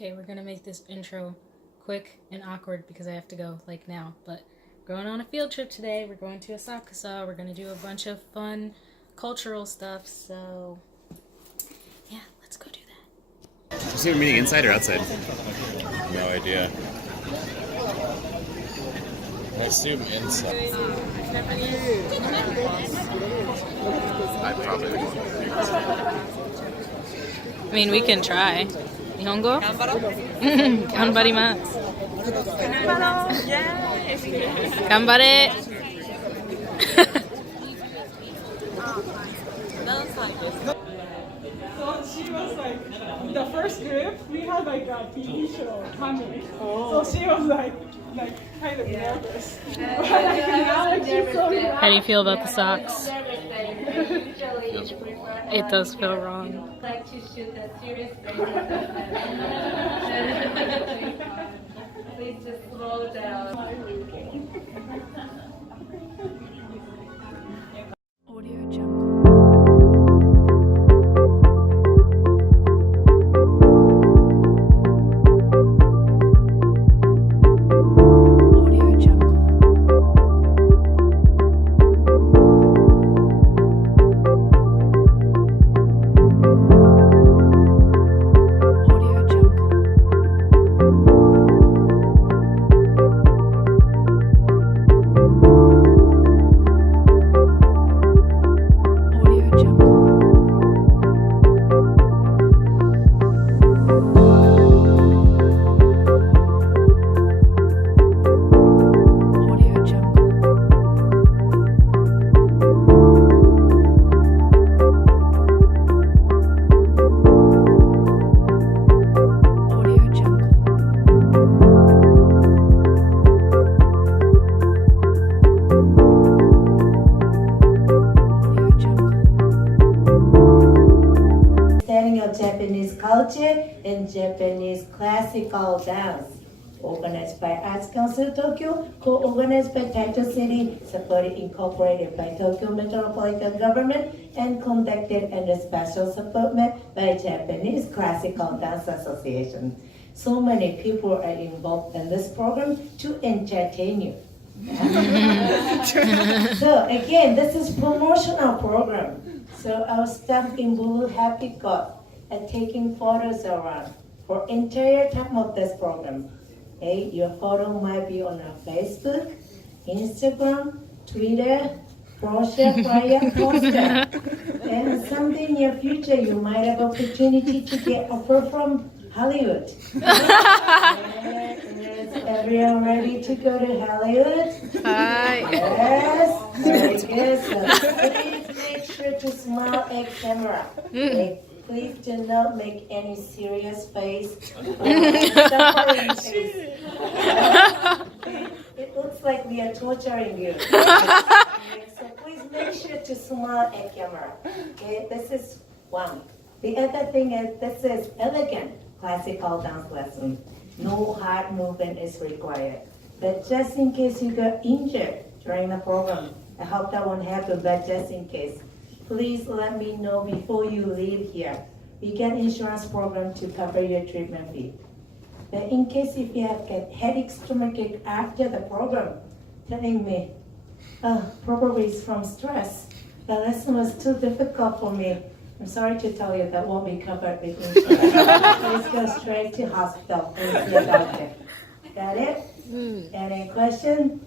Okay, we're gonna make this intro quick and awkward because I have to go like now. But going on a field trip today. We're going to Asakusa. We're gonna do a bunch of fun cultural stuff. So yeah, let's go do that. Is it a meeting inside or outside? No idea. I assume inside. I probably won't. I mean, we can try. Nihongo? Ganbarimasu. Ganbare! So she was like, the first group, we had like a TV show coming. So she was like kind of nervous. How do you feel about the socks? It does feel wrong. Like to shoot a serious Please just slow down. Audio Jungle. Audio Jungle. Audio Jungle. Audio Jungle. Audio Jungle. Audio Jungle. Audio Jungle. Understanding of Japanese culture and Japanese classical dance. Organized by Arts Council Tokyo, co-organized by Taito City, supported incorporated by Tokyo Metropolitan Government, and conducted under special support by Japanese Classical Dance Association. So many people are involved in this program to entertain you. So again, this is promotional program. So our staff in blue happy got at taking photos around for entire time of this program. Okay, your photo might be on our Facebook, Instagram, Twitter, brochure, flyer, poster. And someday in your future, you might have opportunity to get offer from Hollywood. Is everyone ready to go to Hollywood? Hi. Yes, very good. So please make sure to smile at camera. Okay? Please do not make any serious face. Suffering face. It looks like we are torturing you. Okay, so please make sure to smile at camera. Okay, this is one. The other thing is this is elegant classical dance lesson. No hard movement is required. But just in case you got injured during the program, I hope that won't happen, but just in case, please let me know before you leave here. We get insurance program to cover your treatment fee. But in case if you have get headache, stomachache after the program, telling me, probably it's from stress. The lesson was too difficult for me. I'm sorry to tell you that won't be covered with insurance. Please go straight to hospital and see a doctor. Got it? Any question?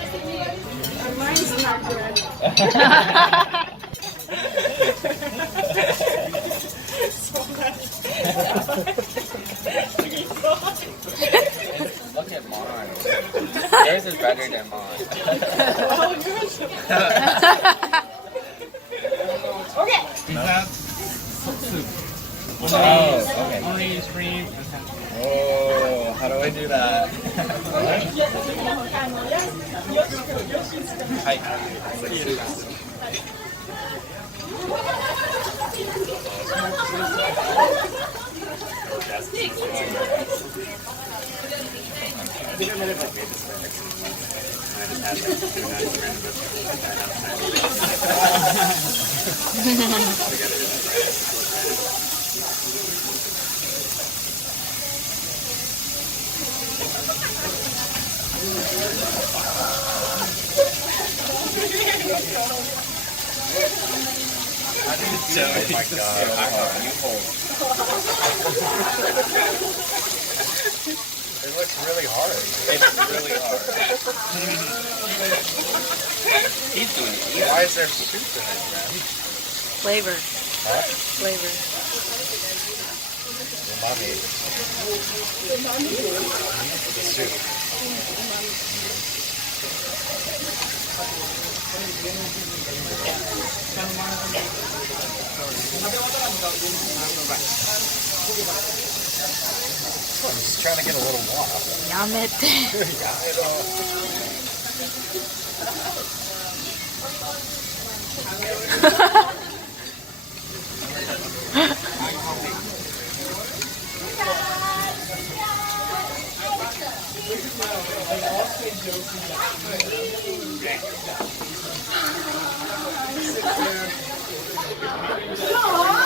And mine's not good. Look at mine. Yours is better than mine. Okay. Oh, okay. Oh, how do I do that? Hi. Oh my god. You hold. It looks really hard. It's really hard. He's doing it. Why is there soup in it, man? Flavor. Huh? Flavor. Umami. The soup. I'm just trying to get a little warm. Yamete. Aww.